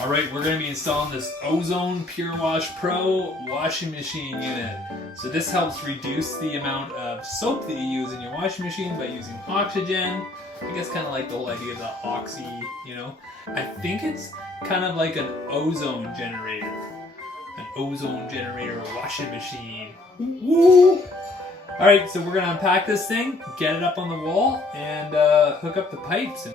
Alright, we're going to be installing this Ozone pureWash Pro washing machine unit. So this helps reduce the amount of soap that you use in your washing machine by using oxygen. I guess kind of like the whole idea of the oxy, you know. I think it's kind of like an ozone generator. An ozone generator washing machine. Woo! Alright, so we're going to unpack this thing, get it up on the wall, and hook up the pipes.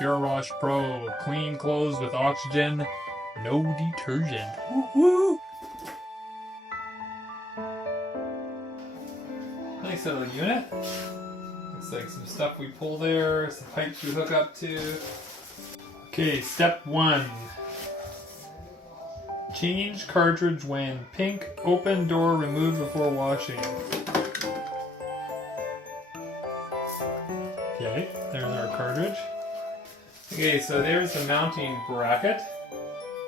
pureWash Pro, clean clothes with oxygen, no detergent. Woo-hoo! Nice little unit. Looks like some stuff we pull there, some pipes we hook up to. Okay, step 1. Change cartridge when pink. Open door, remove before washing. Okay, there's our cartridge. Okay, so there's the mounting bracket.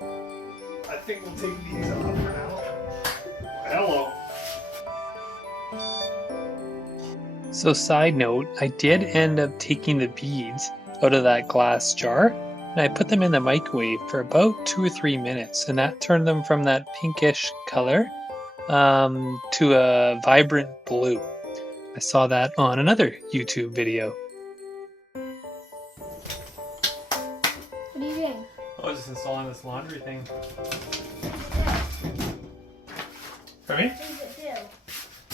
I think we'll take these off for now. Hello. So side note, I did end up taking the beads out of that glass jar and I put them in the microwave for about 2 or 3 minutes, and that turned them from that pinkish color to a vibrant blue. I saw that on another YouTube video. What are you doing? I was just installing this laundry thing. For me? What does it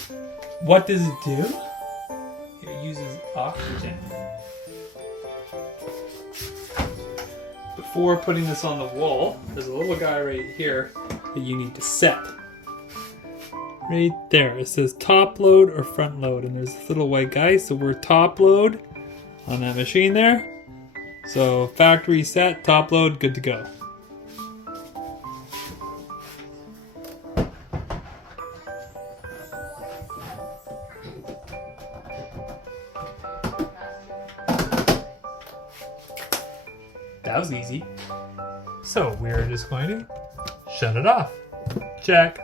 do? What does it do? It uses oxygen. Before putting this on the wall, there's a little guy right here that you need to set. Right there. It says top load or front load, and there's this little white guy, so we're top load on that machine there. So factory set, top load, good to go. That was easy. So we're just going to shut it off. Check.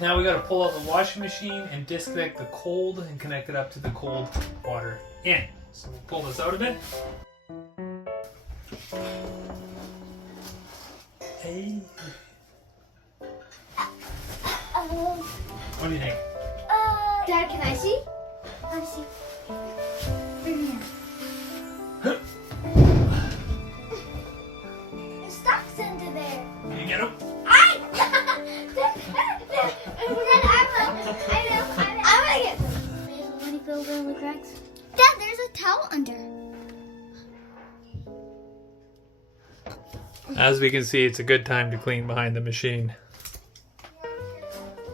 Now we got to pull out the washing machine and disconnect the cold and connect it up to the cold water in. So we'll pull this out a bit. Hey. What do you think? Dad, can I see? I see. Bring me out. It stuck's under there. Can you get him? I want to get them. When you fill in the cracks. Dad, there's a towel under. As we can see, it's a good time to clean behind the machine.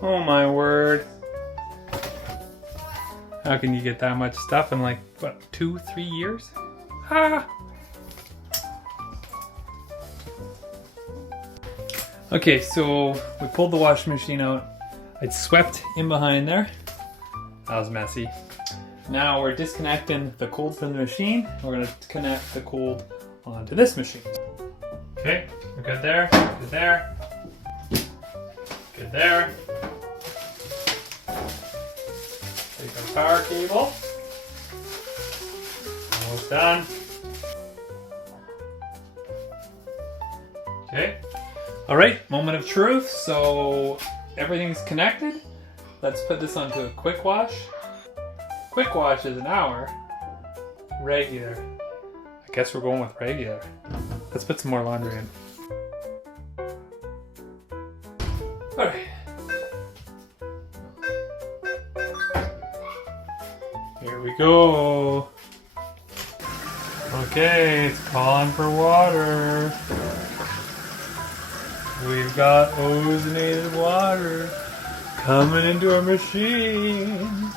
Oh my word. How can you get that much stuff in like, what, 2-3 years? Ah! Okay, so we pulled the washing machine out. It swept in behind there. That was messy. Now we're disconnecting the cold from the machine. We're gonna connect the cold onto this machine. Okay, we're good there, good there, good there. Take our power cable. Almost done. Okay. All right, moment of truth. So everything's connected. Let's put this onto a quick wash. Quick wash is an hour. Regular. I guess we're going with regular. Let's put some more laundry in. Alright. Here we go. Okay, it's calling for water. We've got ozonated water coming into our machine.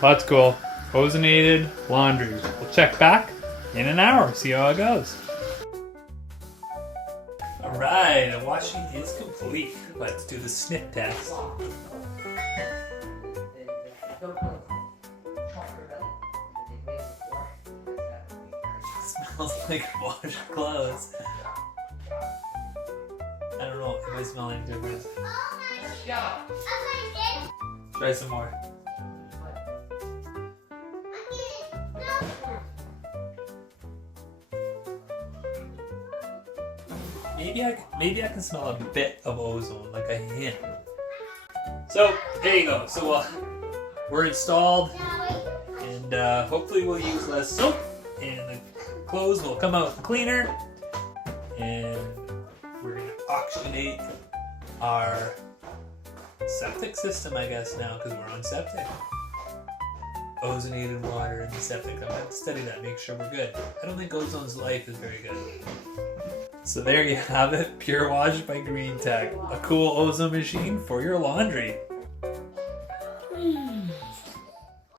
That's cool. Ozonated laundry. We'll check back in an hour, see how it goes. Alright, the washing is complete. Let's do the sniff test. Smells like washed clothes. I don't know if I smell any different. Try some more. Maybe I can smell a bit of ozone, like a hint. So there you go. So we're installed, and hopefully we'll use less soap, and the clothes will come out cleaner, and we're gonna oxygenate our septic system, I guess, now, because we're on septic. Ozonated water in the septic. I'm going to study that, make sure we're good. I don't think Ozone's life is very good. So there you have it, PureWash by Green Tech. A cool ozone machine for your laundry.